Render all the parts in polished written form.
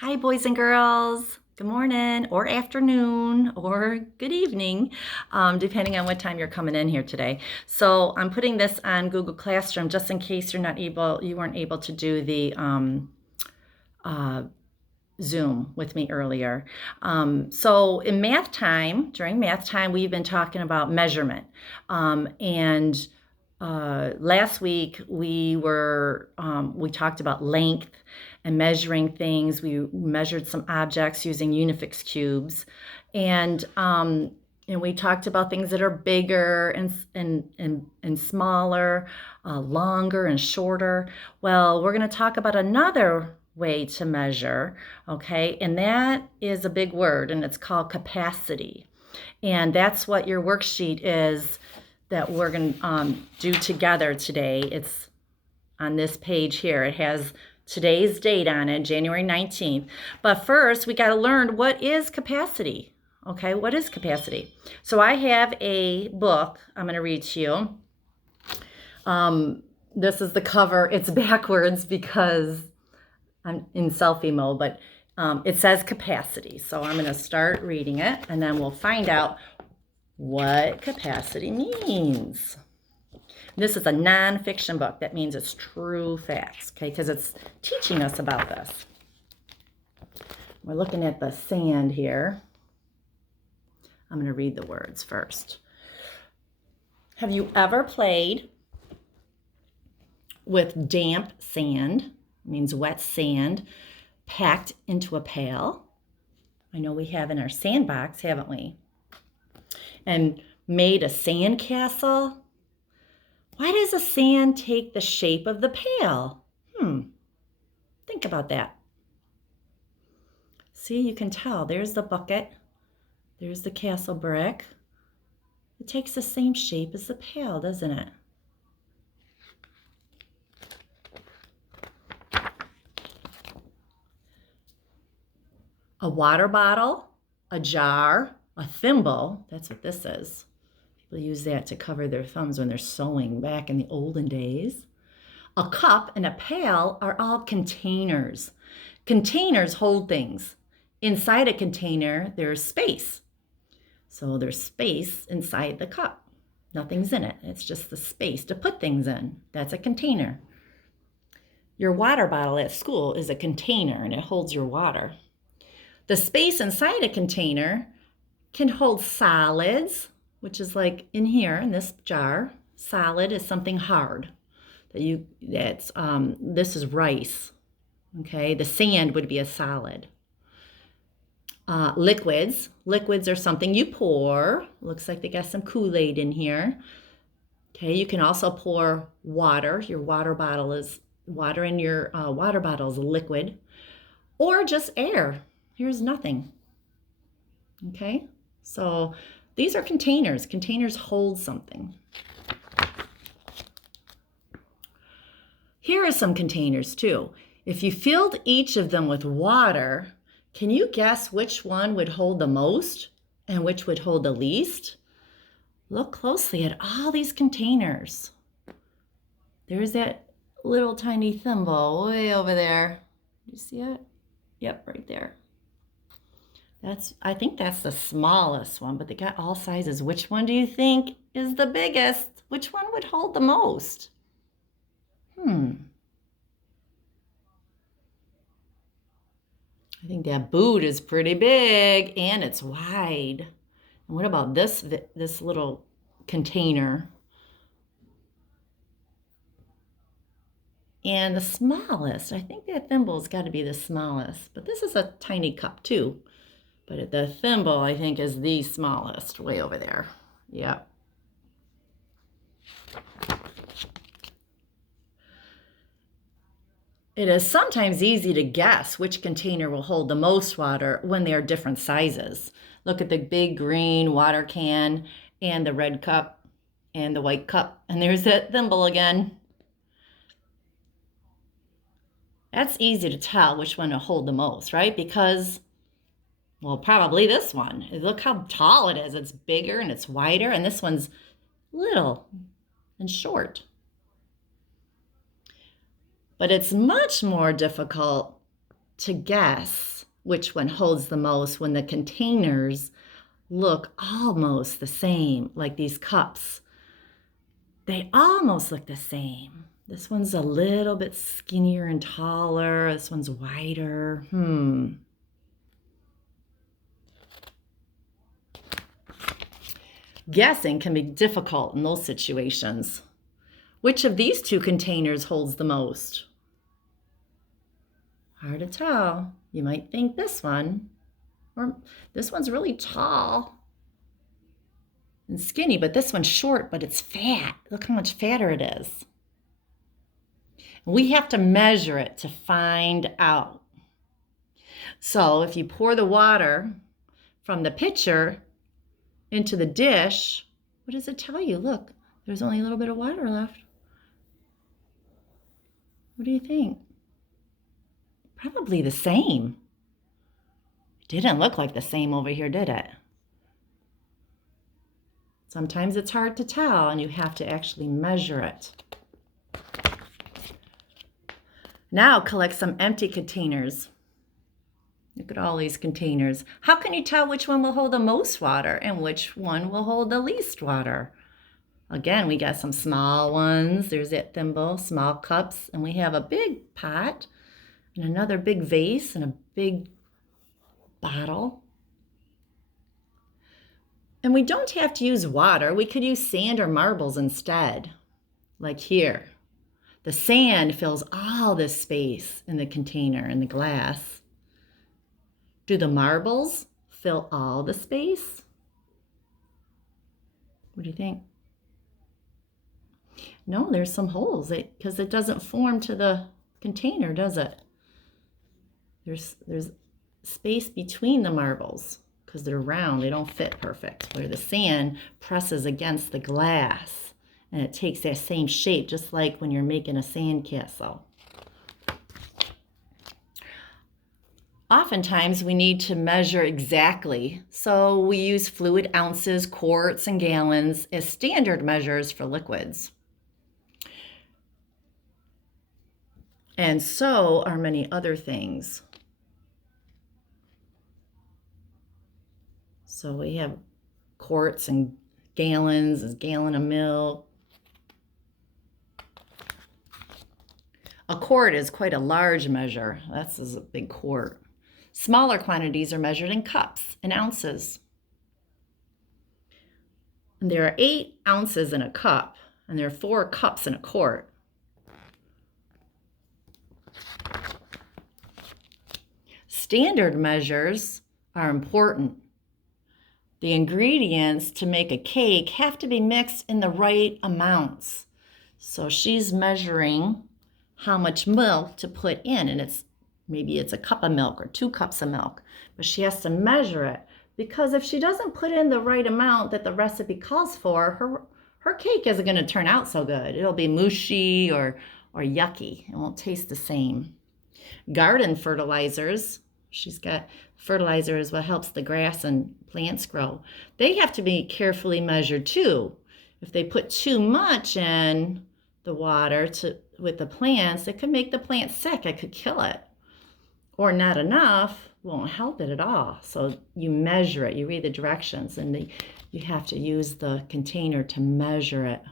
Hi, boys and girls. Good morning, or afternoon, or good evening, depending on what time you're coming in here today. So I'm putting this on Google Classroom just in case you weren't able to do the uh, Zoom with me earlier. So in math time, during math time, we've been talking about measurement. And last week we talked about length and measuring things. We measured some objects using Unifix cubes, and we talked about things that are bigger and smaller, longer and shorter. Well, we're going to talk about another way to measure, okay? And that is a big word, and it's called capacity. And that's what your worksheet is that we're going to do together today. It's on this page here. It has today's date on it, January 19th. But first, we got to learn, what is capacity? Okay, what is capacity? So I have a book I'm going to read to you. This is the cover. It's backwards because I'm in selfie mode, but it says capacity. So I'm going to start reading it, and then we'll find out what capacity means. This is a nonfiction book. That means it's true facts, okay, because it's teaching us about this. We're looking at the sand here. I'm going to read the words first. Have you ever played with damp sand? It means wet sand packed into a pail. I know we have in our sandbox, haven't we? And made a sand castle. Why does the sand take the shape of the pail? Think about that. See, you can tell. There's the bucket. There's the castle brick. It takes the same shape as the pail, doesn't it? A water bottle, a jar, a thimble. That's what this is. People use that to cover their thumbs when they're sewing back in the olden days. A cup and a pail are all containers. Containers hold things. Inside a container, there's space. So there's space inside the cup. Nothing's in it. It's just the space to put things in. That's a container. Your water bottle at school is a container, and it holds your water. The space inside a container can hold solids, which is like in here in this jar. Solid is something hard. This is rice. Okay, the sand would be a solid. Liquids are something you pour. Looks like they got some Kool-Aid in here. Okay, you can also pour water. Your water bottle is water in your water bottle is a liquid, or just air. Here's nothing. Okay, so these are containers. Containers hold something. Here are some containers too. If you filled each of them with water, can you guess which one would hold the most and which would hold the least? Look closely at all these containers. There's that little tiny thimble way over there. You see it? Yep, right there. I think that's the smallest one, but they got all sizes. Which one do you think is the biggest? Which one would hold the most? I think that boot is pretty big and it's wide. And what about this little container? And the smallest, I think that thimble's got to be the smallest, but this is a tiny cup too. But the thimble, I think, is the smallest, way over there. Yep. It is sometimes easy to guess which container will hold the most water when they are different sizes. Look at the big green water can and the red cup and the white cup. And there's that thimble again. That's easy to tell which one will hold the most, right? Because, well, probably this one. Look how tall it is. It's bigger and it's wider, and this one's little and short. But it's much more difficult to guess which one holds the most when the containers look almost the same, like these cups. They almost look the same. This one's a little bit skinnier and taller. This one's wider. Guessing can be difficult in those situations. Which of these two containers holds the most? Hard to tell. You might think this one, or this one's really tall and skinny, but this one's short, but it's fat. Look how much fatter it is. We have to measure it to find out. So if you pour the water from the pitcher into the dish, what does it tell you? Look, there's only a little bit of water left. What do you think? Probably the same. It didn't look like the same over here, did it? Sometimes it's hard to tell, and you have to actually measure it. Now collect some empty containers. Look at all these containers. How can you tell which one will hold the most water and which one will hold the least water? Again, we got some small ones. There's that thimble, small cups, and we have a big pot and another big vase and a big bottle. And we don't have to use water. We could use sand or marbles instead, like here. The sand fills all this space in the container, in the glass. Do the marbles fill all the space? What do you think? No, there's some holes because it doesn't form to the container, does it? There's space between the marbles because they're round. They don't fit perfect. Where the sand presses against the glass and it takes that same shape, just like when you're making a sand castle. Oftentimes we need to measure exactly, so we use fluid ounces, quarts, and gallons as standard measures for liquids. And so are many other things. So we have quarts and gallons, a gallon of milk. A quart is quite a large measure. That's a big quart. Smaller quantities are measured in cups and ounces. And there are 8 ounces in a cup, and there are 4 cups in a quart. Standard measures are important. The ingredients to make a cake have to be mixed in the right amounts. So she's measuring how much milk to put in, and maybe it's a cup of milk or 2 cups of milk, but she has to measure it, because if she doesn't put in the right amount that the recipe calls for, her cake isn't going to turn out so good. It'll be mushy or yucky. It won't taste the same. Garden fertilizers, she's got fertilizer is what helps the grass and plants grow. They have to be carefully measured too. If they put too much in the water with the plants, it could make the plant sick. It could kill it. Or not enough won't help it at all. So you measure it. You read the directions, and you have to use the container to measure it.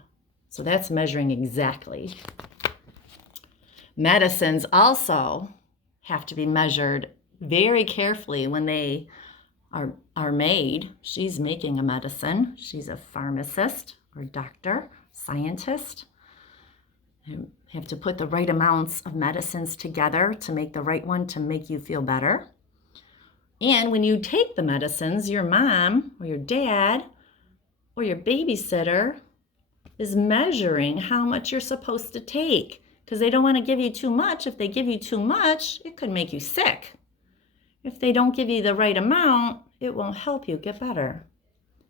So that's measuring exactly. Medicines also have to be measured very carefully when they are made. She's making a medicine. She's a pharmacist or doctor, scientist. You have to put the right amounts of medicines together to make the right one to make you feel better. And when you take the medicines, your mom or your dad or your babysitter is measuring how much you're supposed to take, because they don't want to give you too much. If they give you too much, it could make you sick. If they don't give you the right amount, it won't help you get better.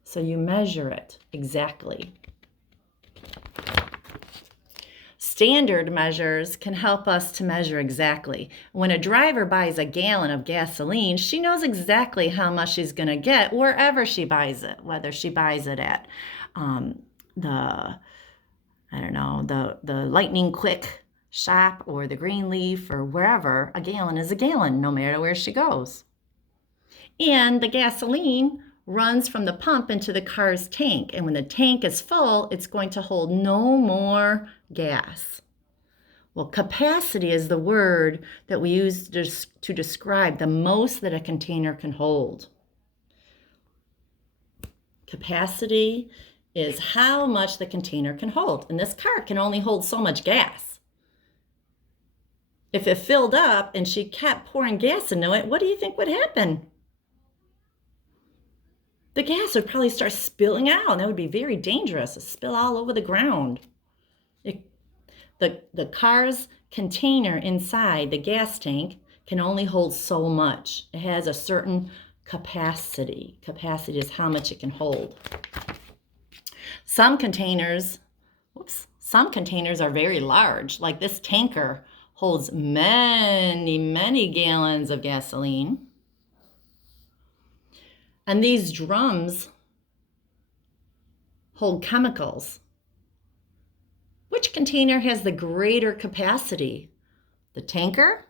So you measure it exactly. Standard measures can help us to measure exactly. When a driver buys a gallon of gasoline, she knows exactly how much she's going to get wherever she buys it, whether she buys it at the Lightning Quick shop or the Greenleaf or wherever, a gallon is a gallon, no matter where she goes. And the gasoline runs from the pump into the car's tank. And when the tank is full, it's going to hold no more gas. Well, capacity is the word that we use to describe the most that a container can hold. Capacity is how much the container can hold. And this car can only hold so much gas. If it filled up and she kept pouring gas into it, what do you think would happen? The gas would probably start spilling out, and that would be very dangerous. It spill all over the ground. The car's container inside the gas tank can only hold so much. It has a certain capacity. Capacity is how much it can hold. Some containers are very large. Like this tanker holds many, many gallons of gasoline. And these drums hold chemicals. Which container has the greater capacity? The tanker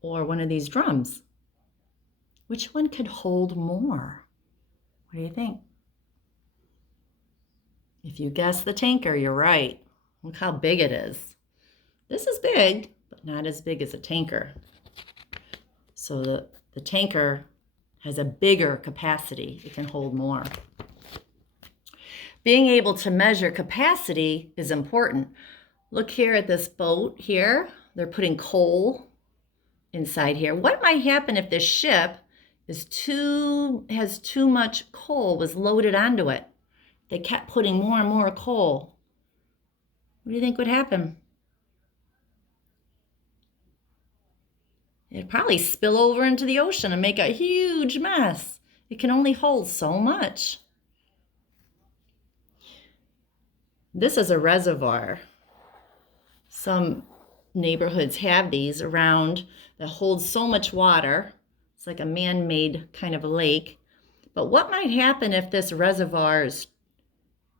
or one of these drums? Which one could hold more? What do you think? If you guess the tanker, you're right. Look how big it is. This is big, but not as big as a tanker. So the tanker has a bigger capacity. It can hold more. Being able to measure capacity is important. Look here at this boat here. They're putting coal inside here. What might happen if this ship has too much coal was loaded onto it? They kept putting more and more coal. What do you think would happen? It'd probably spill over into the ocean and make a huge mess. It can only hold so much. This is a reservoir. Some neighborhoods have these around that hold so much water. It's like a man-made kind of a lake. But what might happen if this reservoir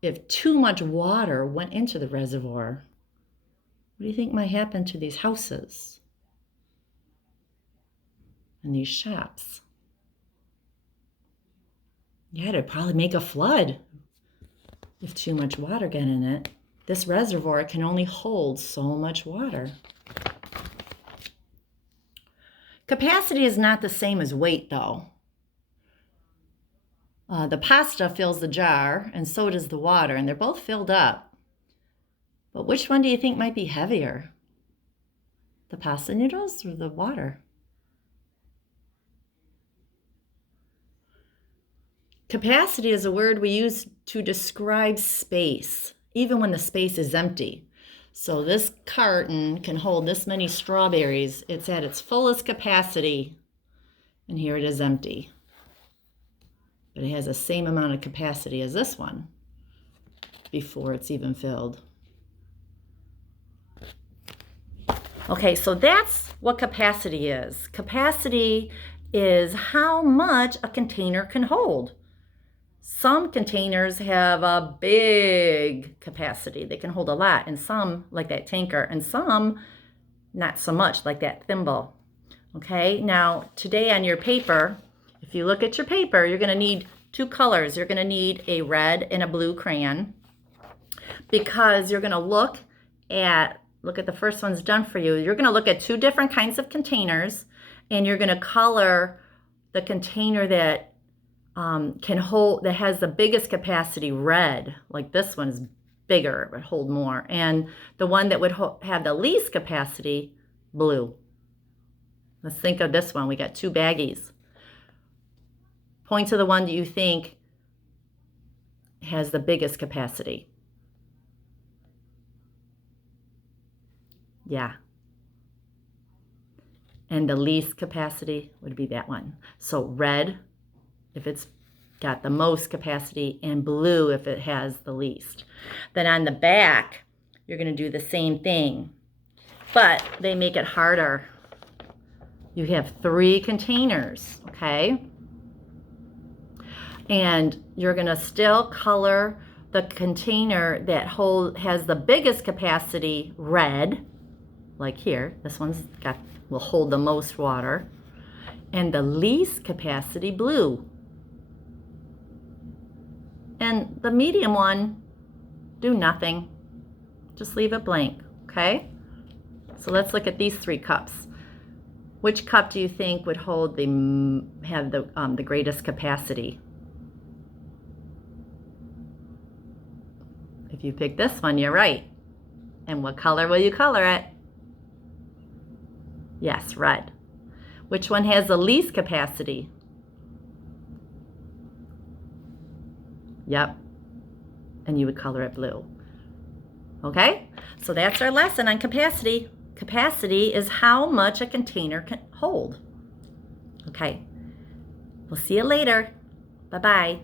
if too much water went into the reservoir? What do you think might happen to these houses and these shops? Yeah, it'd probably make a flood if too much water got in it. This reservoir can only hold so much water. Capacity is not the same as weight, though. The pasta fills the jar, and so does the water, and they're both filled up. But which one do you think might be heavier? The pasta noodles or the water? Capacity is a word we use to describe space, even when the space is empty. So this carton can hold this many strawberries. It's at its fullest capacity, and here it is empty. But it has the same amount of capacity as this one before it's even filled. Okay, so that's what capacity is. Capacity is how much a container can hold. Some containers have a big capacity. They can hold a lot, and some, like that tanker, and some not so much, like that thimble. Okay, now today on your paper, if you look at your paper, you're going to need two colors. You're going to need a red and a blue crayon, because you're going to look at the first one's done for you. You're going to look at two different kinds of containers, and you're going to color the container that that has the biggest capacity red. Like this one is bigger, it would hold more. And the one that would have the least capacity, blue. Let's think of this one. We got two baggies. Point to the one that you think has the biggest capacity. Yeah. And the least capacity would be that one. So red if it's got the most capacity, and blue if it has the least. Then on the back, you're going to do the same thing, but they make it harder. You have 3 containers, okay? And you're going to still color the container that has the biggest capacity, red, like here, this will hold the most water, and the least capacity, blue. And the medium one, do nothing. Just leave it blank, okay? So let's look at these 3 cups. Which cup do you think would have the greatest capacity? If you pick this one, you're right. And what color will you color it? Yes, red. Which one has the least capacity? Yep. And you would color it blue. Okay? So that's our lesson on capacity. Capacity is how much a container can hold. Okay. We'll see you later. Bye-bye.